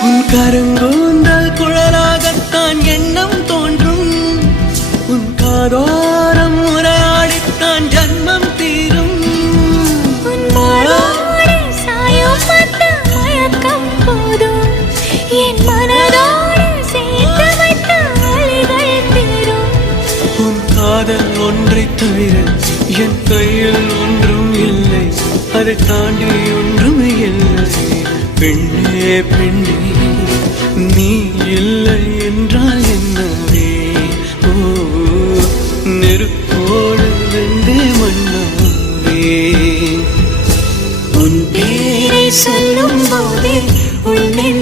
உன் கருங்கூந்தல் குழலாகத்தான் எண்ணம் தோன்றும். உன் காதோரம் உரையாடித்தான் ஜன்மம் தீரும். உன் மாறோடு சாயம் பார்த்த மயக்கம் போதும். என் மனதோடு சேர்த்து வைத்த வழிகள் தீரும். உன் காதல் ஒன்றை தவிர என் கையில் ஒன்றும் இல்லை. அதை தாண்டி ஒன்றும் இல்லை. பெண்ணே பெண்ணே நீ இல்லை என்றால் என்னவே? ஓ நெருப்போடு வெந்தே மண்ணாவே. உன் பேரை சொல்லும் போதே உன்னை